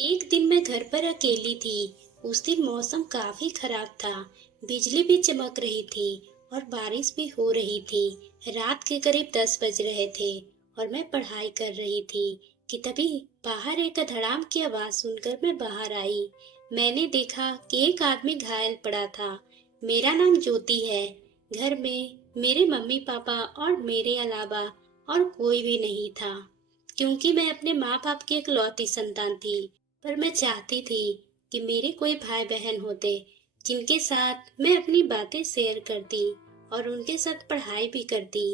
एक दिन मैं घर पर अकेली थी। उस दिन मौसम काफी खराब था। बिजली भी चमक रही थी और बारिश भी हो रही थी। रात के करीब 10 बज रहे थे और मैं पढ़ाई कर रही थी कि तभी बाहर एक धड़ाम की आवाज सुनकर मैं बाहर आई। मैंने देखा कि एक आदमी घायल पड़ा था। मेरा नाम ज्योति है। घर में मेरे मम्मी पापा और मेरे अलावा और कोई भी नहीं था, क्योंकि मैं अपने माँ बाप की इकलौती संतान थी। पर मैं चाहती थी कि मेरे कोई भाई बहन होते जिनके साथ मैं अपनी बातें शेयर करती और उनके साथ पढ़ाई भी करती।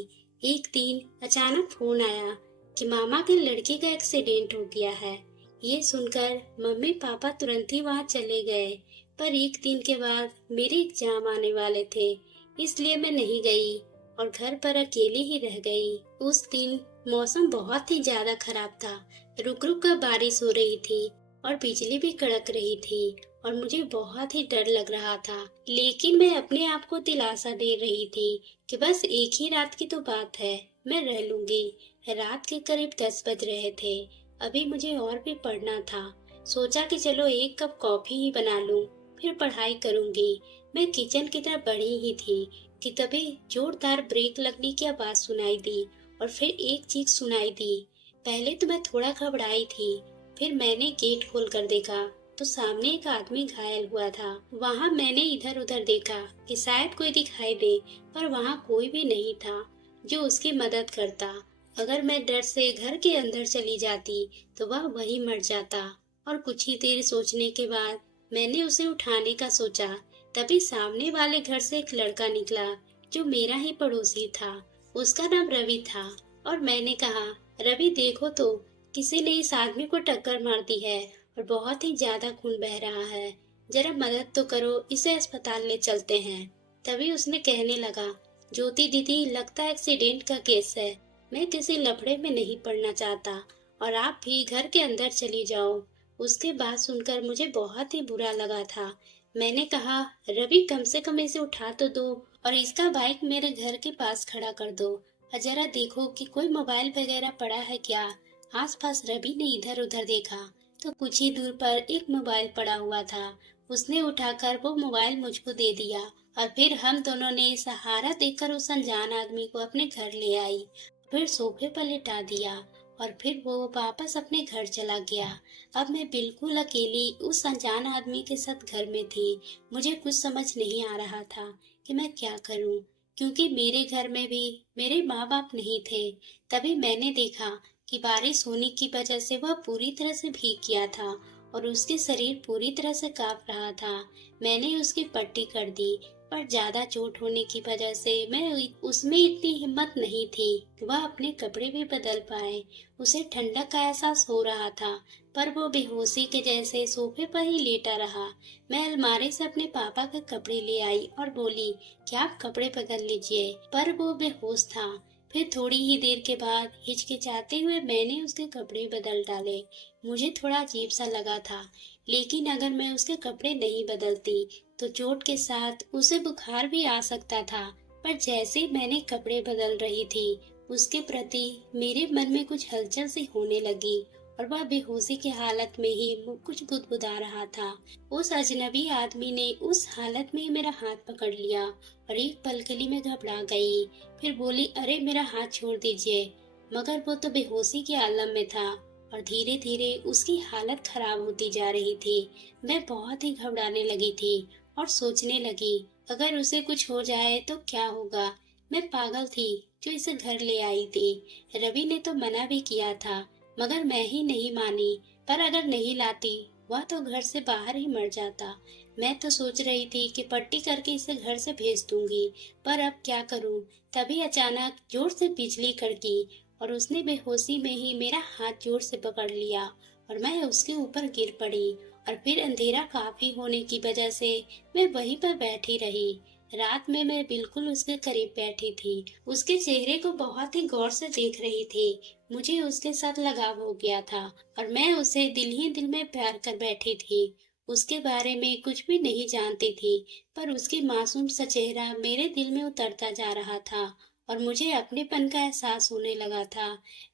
एक दिन अचानक फोन आया कि मामा के लड़के का एक्सीडेंट हो गया है। ये सुनकर मम्मी पापा तुरंत ही वहां चले गए। पर एक दिन के बाद मेरे एग्जाम आने वाले थे, इसलिए मैं नहीं गई और घर पर अकेली ही रह गई। उस दिन मौसम बहुत ही ज्यादा खराब था। रुक रुक कर बारिश हो रही थी और बिजली भी कड़क रही थी और मुझे बहुत ही डर लग रहा था। लेकिन मैं अपने आप को दिलासा दे रही थी कि बस एक ही रात की तो बात है, मैं रह लूंगी। रात के करीब 10 बज रहे थे। अभी मुझे और भी पढ़ना था। सोचा कि चलो एक कप कॉफी ही बना लूं, फिर पढ़ाई करूंगी। मैं किचन की तरफ बढ़ी ही थी कि तभी जोरदार ब्रेक लगने की आवाज सुनाई दी और फिर एक चीख सुनाई दी। पहले तो मैं थोड़ा घबराई थी, फिर मैंने गेट खोल कर देखा तो सामने एक आदमी घायल हुआ था। वहाँ मैंने इधर उधर देखा कि शायद कोई दिखाई दे, पर वहाँ कोई भी नहीं था जो उसकी मदद करता। अगर मैं डर से घर के अंदर चली जाती तो वह वहीं मर जाता। और कुछ ही देर सोचने के बाद मैंने उसे उठाने का सोचा। तभी सामने वाले घर से एक लड़का निकला जो मेरा ही पड़ोसी था। उसका नाम रवि था और मैंने कहा, रवि देखो तो, किसी ने इस आदमी को टक्कर मार दी है और बहुत ही ज्यादा खून बह रहा है। जरा मदद तो करो, इसे अस्पताल ले चलते हैं। तभी उसने कहने लगा, ज्योति दीदी लगता है एक्सीडेंट का केस है। मैं किसी लफड़े में नहीं पड़ना चाहता और आप भी घर के अंदर चली जाओ। उसके बात सुनकर मुझे बहुत ही बुरा लगा था। मैंने कहा, रवि कम से कम इसे उठा तो दो और इसका बाइक मेरे घर के पास खड़ा कर दो और जरा देखो कि कोई मोबाइल वगैरह पड़ा है क्या। आसपास रवि ने इधर उधर देखा तो कुछ ही दूर पर एक मोबाइल पड़ा हुआ था। उसने उठाकर वो मोबाइल मुझको दे दिया और फिर हम दोनों ने सहारा देकर उस अनजान आदमी को अपने घर ले आई, फिर सोफे पर लिटा दिया और फिर वो वापस अपने घर चला गया। अब मैं बिल्कुल अकेली उस अनजान आदमी के साथ घर में थी। मुझे कुछ समझ नहीं आ रहा था कि मैं क्या करूं, क्योंकि मेरे घर में भी मेरे माँ बाप नहीं थे। तभी मैंने देखा कि बारिश होने की वजह से वह पूरी तरह से भीग गया था और उसके शरीर पूरी तरह से कांप रहा था। मैंने उसकी पट्टी कर दी, पर ज्यादा चोट होने की वजह से मैं उसमें इतनी हिम्मत नहीं थी कि वह अपने कपड़े भी बदल पाए। उसे ठंडक का एहसास हो रहा था, पर वो बेहोशी के जैसे सोफे पर ही लेटा रहा। मैं अलमारी से अपने पापा के कपड़े ले आई और बोली कि आप कपड़े बदल लीजिए, पर वो बेहोश था। फिर थोड़ी ही देर के बाद हिचकिचाते हुए मैंने उसके कपड़े बदल डाले। मुझे थोड़ा अजीब सा लगा था, लेकिन अगर मैं उसके कपड़े नहीं बदलती तो चोट के साथ उसे बुखार भी आ सकता था। पर जैसे मैंने कपड़े बदल रही थी, उसके प्रति मेरे मन में कुछ हलचल सी होने लगी और वह बेहोशी की हालत में ही कुछ बुदबुदा रहा था। उस अजनबी आदमी ने उस हालत में ही मेरा हाथ पकड़ लिया और एक पल के लिए मैं घबरा गई। फिर बोली, अरे मेरा हाथ छोड़ दीजिए। मगर वो तो बेहोशी के आलम में था और धीरे धीरे उसकी हालत खराब होती जा रही थी। मैं बहुत ही घबराने लगी थी और सोचने लगी, अगर उसे कुछ हो जाए तो क्या होगा। मैं पागल थी जो इसे घर ले आई थी। रवि ने तो मना भी किया था, मगर मैं ही नहीं मानी। पर अगर नहीं लाती, वह तो घर से बाहर ही मर जाता। मैं तो सोच रही थी कि पट्टी करके इसे घर से भेज दूंगी, पर अब क्या करूं। तभी अचानक जोर से बिजली कड़की और उसने बेहोशी में ही मेरा हाथ जोर से पकड़ लिया और मैं उसके ऊपर गिर पड़ी। और फिर अंधेरा काफी होने की वजह से मैं वहीं पर बैठी रही। रात में मैं बिल्कुल उसके करीब बैठी थी, उसके चेहरे को बहुत ही गौर से देख रही थी। मुझे उसके साथ लगाव हो गया था और मैं उसे दिल ही दिल में प्यार कर बैठी थी। उसके बारे में कुछ भी नहीं जानती थी, पर उसकी मासूम सा चेहरा मेरे दिल में उतरता जा रहा था और मुझे अपनेपन का एहसास होने लगा था।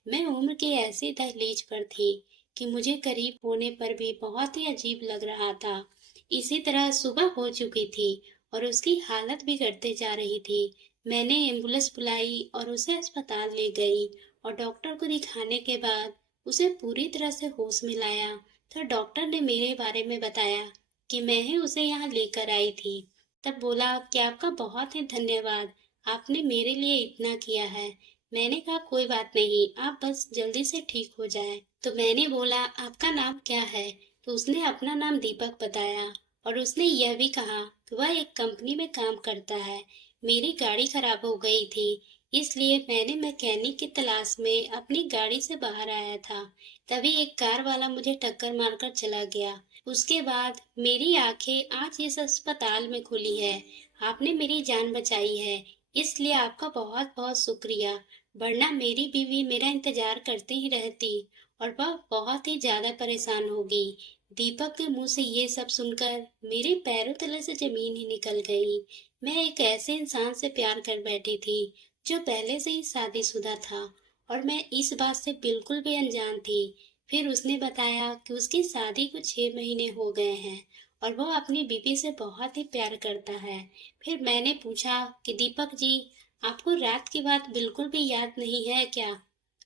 मैं उम्र की ऐसी दहलीज पर थी कि मुझे करीब होने पर भी बहुत ही अजीब लग रहा था। इसी तरह सुबह हो चुकी थी और उसकी हालत बिगड़ते जा रही थी। मैंने एम्बुलेंस बुलाई और उसे अस्पताल ले गई और डॉक्टर को दिखाने के बाद उसे पूरी तरह से होश में लाया। तो डॉक्टर ने मेरे बारे में बताया कि मैं ही उसे यहाँ लेकर आई थी। तब बोला कि आपका बहुत ही धन्यवाद, आपने मेरे लिए इतना किया है। मैंने कहा कोई बात नहीं, आप बस जल्दी से ठीक हो जाएं। तो मैंने बोला आपका नाम क्या है? तो उसने अपना नाम दीपक बताया और उसने यह भी कहा कि वह एक कंपनी में काम करता है। मेरी गाड़ी खराब हो गई थी, इसलिए मैंने मैकेनिक की तलाश में अपनी गाड़ी से बाहर आया था। तभी एक कार वाला मुझे टक्कर मारकर चला गया। उसके बाद मेरी आंखें आज इस अस्पताल में खुली है। आपने मेरी जान बचाई है, इसलिए आपका बहुत बहुत शुक्रिया। वरना मेरी बीवी मेरा इंतजार करती ही रहती और वह बहुत ही ज्यादा परेशान होगी। दीपक के मुंह से ये सब सुनकर मेरे पैरों तले से जमीन ही निकल गई। मैं एक ऐसे इंसान से प्यार कर बैठी थी जो पहले से ही शादीशुदा था और मैं इस बात से बिल्कुल भी अनजान थी। फिर उसने बताया कि उसकी शादी को 6 महीने हो गए हैं और वह अपनी बीवी से बहुत ही प्यार करता है। फिर मैंने पूछा कि दीपक जी, आपको रात की बात बिल्कुल भी याद नहीं है क्या?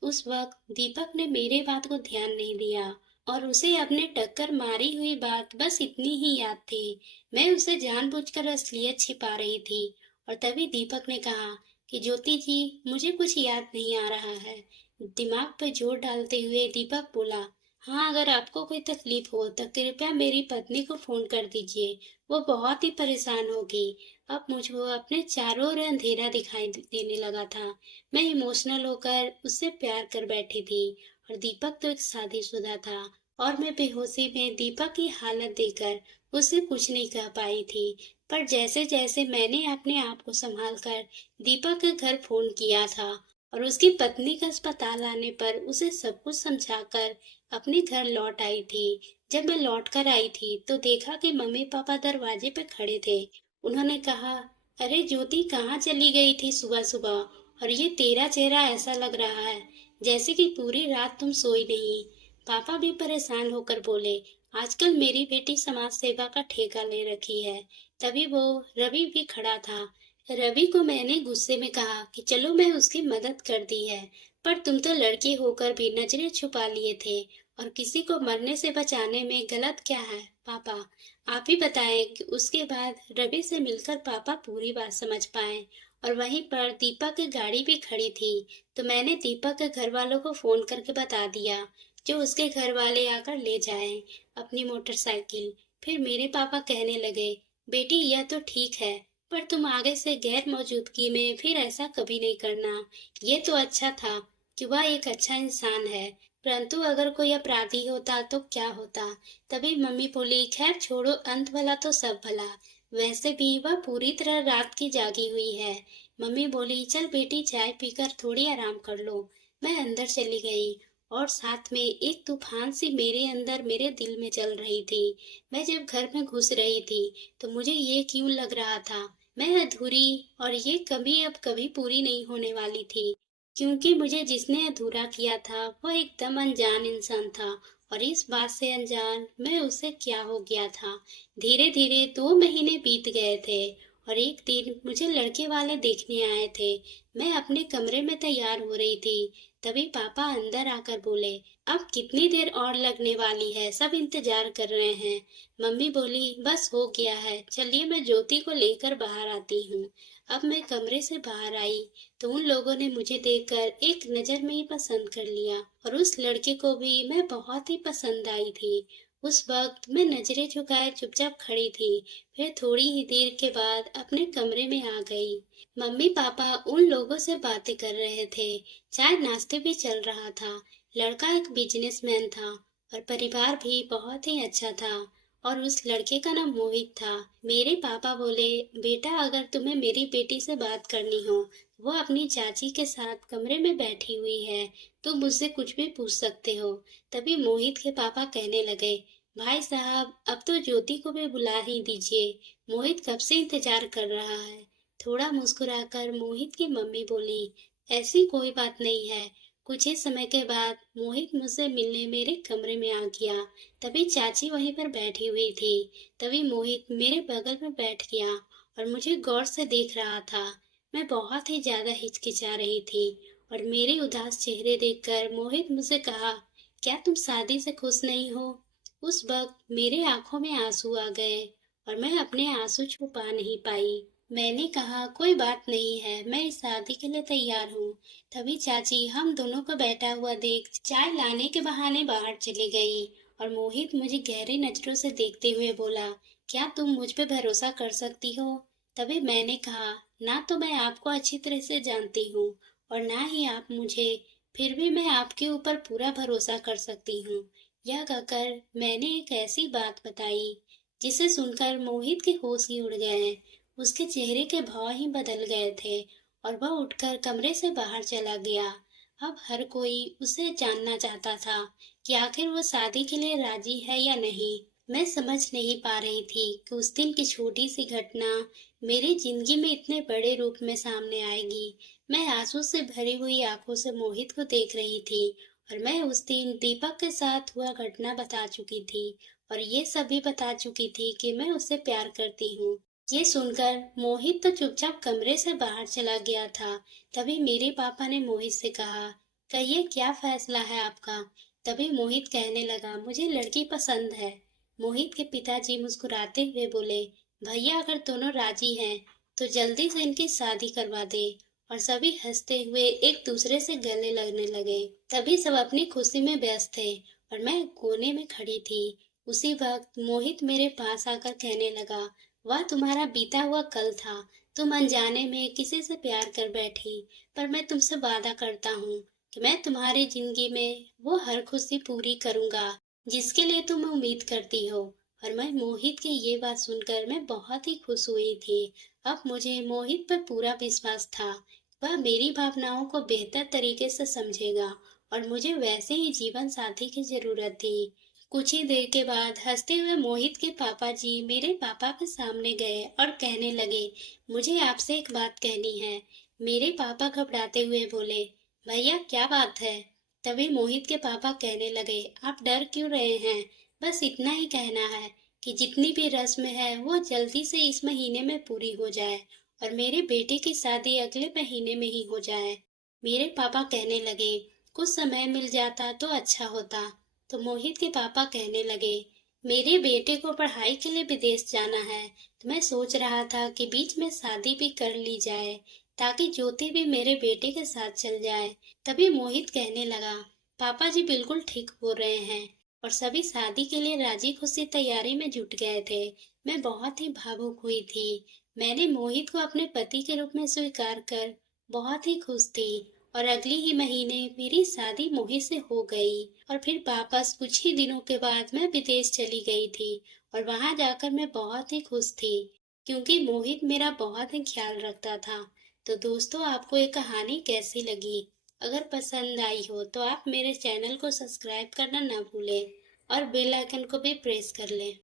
उस वक्त दीपक ने मेरे बात को ध्यान नहीं दिया और उसे अपने टक्कर मारी हुई बात बस इतनी ही याद थी। मैं उसे जानबूझकर असलियत छिपा रही थी और तभी दीपक ने कहा कि ज्योति जी, मुझे कुछ याद नहीं आ रहा है। दिमाग पर जोर डालते हुए दीपक बोला, हाँ, अगर आपको कोई तकलीफ हो तो कृपया मेरी पत्नी को फोन कर दीजिए, वो बहुत ही परेशान होगी। अब मुझको अपने चारों ओर अंधेरा दिखाई देने लगा था। मैं इमोशनल होकर उससे प्यार कर बैठी थी और दीपक तो एक शादीशुदा था और मैं बेहोशी में दीपक की हालत देखकर उससे कुछ नहीं कह पाई थी। पर जैसे जैसे मैंने अपने आप को संभाल कर दीपक के घर फोन किया था और उसकी पत्नी का अस्पताल आने पर उसे सब कुछ समझाकर अपने घर लौट आई थी। जब मैं लौट कर आई थी तो देखा कि मम्मी पापा दरवाजे पे खड़े थे। उन्होंने कहा, अरे ज्योति, कहाँ चली गई थी सुबह सुबह और ये तेरा चेहरा ऐसा लग रहा है जैसे कि पूरी रात तुम सोई नहीं। पापा भी परेशान होकर बोले, आजकल मेरी बेटी समाज सेवा का ठेका ले रखी है। तभी वो रवि भी खड़ा था। रवि को मैंने गुस्से में कहा कि चलो मैं उसकी मदद कर दी है, पर तुम तो लड़की होकर भी नजरें छुपा लिए थे और किसी को मरने से बचाने में गलत क्या है? पापा, आप ही बताएं कि उसके बाद रवि से मिलकर पापा पूरी बात समझ पाए। और वहीं पर दीपक की गाड़ी भी खड़ी थी, तो मैंने दीपक के घर वालों को फोन करके बता दिया जो उसके घर वाले आकर ले जाएं अपनी मोटरसाइकिल। फिर मेरे पापा कहने लगे, बेटी यह तो ठीक है, पर तुम आगे से गैर मौजूदगी में फिर ऐसा कभी नहीं करना। ये तो अच्छा था कि वह एक अच्छा इंसान है, परंतु अगर कोई अपराधी होता तो क्या होता? तभी मम्मी बोली, खैर छोड़ो, अंत भला तो सब भला। वैसे भी वह पूरी तरह रात की जागी हुई है। मम्मी बोली, चल बेटी, चाय पीकर थोड़ी आराम कर लो। मैं अंदर चली गई और साथ में एक तूफान सी मेरे अंदर मेरे दिल में चल रही थी। मैं जब घर में घुस रही थी तो मुझे ये क्यों लग रहा था मैं अधूरी, और ये कभी अब कभी पूरी नहीं होने वाली थी, क्योंकि मुझे जिसने अधूरा किया था वह एकदम अनजान इंसान था और इस बात से अनजान मैं उसे क्या हो गया था। धीरे धीरे 2 महीने बीत गए थे और एक दिन मुझे लड़के वाले देखने आए थे। मैं अपने कमरे में तैयार हो रही थी, तभी पापा अंदर आकर बोले, अब कितनी देर और लगने वाली है, सब इंतजार कर रहे हैं। मम्मी बोली, बस हो गया है, चलिए मैं ज्योति को लेकर बाहर आती हूँ। अब मैं कमरे से बाहर आई तो उन लोगों ने मुझे देखकर एक नजर में ही पसंद कर लिया और उस लड़के को भी मैं बहुत ही पसंद आई थी। उस वक्त मैं नजरें झुकाए चुपचाप खड़ी थी। फिर थोड़ी ही देर के बाद अपने कमरे में आ गई। मम्मी पापा उन लोगों से बातें कर रहे थे, चाय नाश्ते भी चल रहा था। लड़का एक बिजनेसमैन था और परिवार भी बहुत ही अच्छा था और उस लड़के का नाम मोहित था। मेरे पापा बोले, बेटा, अगर तुम्हें मेरी बेटी से बात करनी हो, वो अपनी चाची के साथ कमरे में बैठी हुई है, तुम मुझसे कुछ भी पूछ सकते हो। तभी मोहित के पापा कहने लगे, भाई साहब, अब तो ज्योति को भी बुला ही दीजिए, मोहित कब से इंतजार कर रहा है। थोड़ा मुस्कुराकर मोहित की मम्मी बोली, ऐसी कोई बात नहीं है, कुछ ही समय के बाद मोहित मुझसे मिलने मेरे कमरे में आ गया। तभी चाची वहीं पर बैठी हुई थी। तभी मोहित मेरे बगल में बैठ गया और मुझे गौर से देख रहा था। मैं बहुत ही ज्यादा हिचकिचा रही थी और मेरे उदास चेहरे देखकर मोहित मुझसे कहा, क्या तुम शादी से खुश नहीं हो? उस वक्त मेरे आंखों में आंसू आ गए और मैं अपने आंसू छुपा नहीं पाई। मैंने कहा, कोई बात नहीं है, मैं इस शादी के लिए तैयार हूँ। तभी चाची हम दोनों को बैठा हुआ देख चाय लाने के बहाने बाहर चली गई और मोहित मुझे गहरी नजरों से देखते हुए बोला, क्या तुम मुझ पे भरोसा कर सकती हो? तभी मैंने कहा, ना तो मैं आपको अच्छी तरह से जानती हूँ और ना ही आप मुझे, फिर भी मैं आपके ऊपर पूरा भरोसा कर सकती हूँ। यह कहकर मैंने एक ऐसी बात बताई जिसे सुनकर मोहित के होश ही उड़ गए। उसके चेहरे के भाव ही बदल गए थे और वह उठकर कमरे से बाहर चला गया। अब हर कोई उसे जानना चाहता था कि आखिर वो शादी के लिए राजी है या नहीं। मैं समझ नहीं पा रही थी कि उस दिन की छोटी सी घटना मेरी जिंदगी में इतने बड़े रूप में सामने आएगी। मैं आंसू से भरी हुई आंखों से मोहित को देख रही थी और मैं उस दिन दीपक के साथ हुआ घटना बता चुकी थी और ये सभी बता चुकी थी कि मैं उससे प्यार करती हूँ। ये सुनकर मोहित तो चुपचाप कमरे से बाहर चला गया था। तभी मेरे पापा ने मोहित से कहा, कहिए क्या फैसला है आपका? तभी मोहित कहने लगा, मुझे लड़की पसंद है। मोहित के पिताजी मुस्कुराते हुए बोले, भैया अगर दोनों राजी हैं तो जल्दी से इनकी शादी करवा दे। और सभी हंसते हुए एक दूसरे से गले लगने लगे। तभी सब अपनी खुशी में व्यस्त थे और मैं कोने में खड़ी थी। उसी वक्त मोहित मेरे पास आकर कहने लगा, वह तुम्हारा बीता हुआ कल था। तुम अनजाने में किसी से प्यार कर बैठी, पर मैं तुमसे वादा करता हूँ कि मैं तुम्हारी जिंदगी में वो हर खुशी पूरी करूंगा जिसके लिए तुम उम्मीद करती हो। और मैं मोहित की ये बात सुनकर मैं बहुत ही खुश हुई थी। अब मुझे मोहित पर पूरा विश्वास था। वह मेरी भावनाओं को बेहतर तरीके से समझेगा और मुझे वैसे ही जीवन साथी की जरूरत थी। कुछ ही देर के बाद हंसते हुए मोहित के पापा जी मेरे पापा के सामने गए और कहने लगे, मुझे आपसे एक बात कहनी है। मेरे पापा घबराते हुए बोले, भैया क्या बात है? तभी मोहित के पापा कहने लगे, आप डर क्यों रहे हैं? बस इतना ही कहना है कि जितनी भी रस्म है वो जल्दी से इस महीने में पूरी हो जाए और मेरे बेटे की शादी अगले महीने में ही हो जाए। मेरे पापा कहने लगे, कुछ समय मिल जाता तो अच्छा होता। तो मोहित के पापा कहने लगे, मेरे बेटे को पढ़ाई के लिए विदेश जाना है, तो मैं सोच रहा था कि बीच में शादी भी कर ली जाए ताकि ज्योति भी मेरे बेटे के साथ चल जाए। तभी मोहित कहने लगा, पापा जी बिल्कुल ठीक बोल रहे हैं। और सभी शादी के लिए राजी खुशी तैयारी में जुट गए थे। मैं बहुत ही भावुक हुई थी। मैंने मोहित को अपने पति के रूप में स्वीकार कर बहुत ही खुश थी और अगले ही महीने मेरी शादी मोहित से हो गई। और फिर वापस कुछ ही दिनों के बाद मैं विदेश चली गई थी और वहां जाकर मैं बहुत ही खुश थी क्योंकि मोहित मेरा बहुत ही ख्याल रखता था। तो दोस्तों, आपको ये कहानी कैसी लगी? अगर पसंद आई हो तो आप मेरे चैनल को सब्सक्राइब करना ना भूलें और बेल आइकन को भी प्रेस कर लें।